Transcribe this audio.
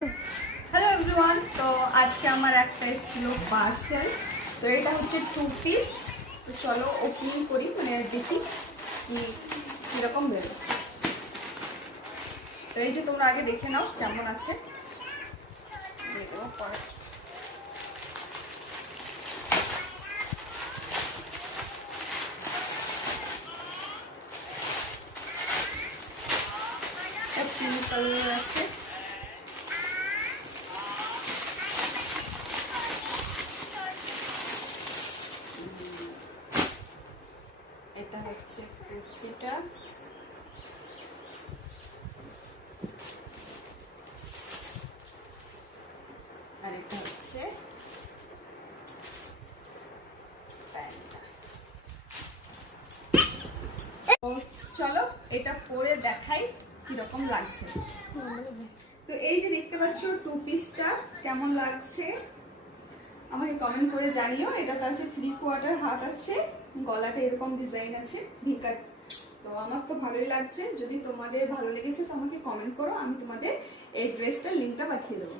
Hello everyone, তো আজকে আমার একটা ছিল পার্সেল। তো এটা হচ্ছে 2 পিস। তো চলো ওপেনিং করি, মানে দেখি কি কীরকম বেরো। তো এই যে তোমরা আগে দেখে নাও কেমন আছে। দেখো পরে পিঙ্ক কালার আছে। এটা হচ্ছে কুর্তিটা। আর এটা হচ্ছে প্যান্টটা। চলো এটা পরে দেখাই কিরকম লাগছে। তো এই যে দেখতে পাচ্ছ 2 পিসটা কেমন লাগছে আমাকে কমেন্ট করে জানিও। এটাতে আছে 3/4 হাত আছে, গলাটা এরকম ডিজাইন আছে ভিকাট। তো আমার তো ভালোই লাগছে। যদি তোমাদের ভালো লেগেছে তো আমাকে কমেন্ট করো, আমি তোমাদের এই ড্রেসটার লিঙ্কটা পাঠিয়ে দেবো।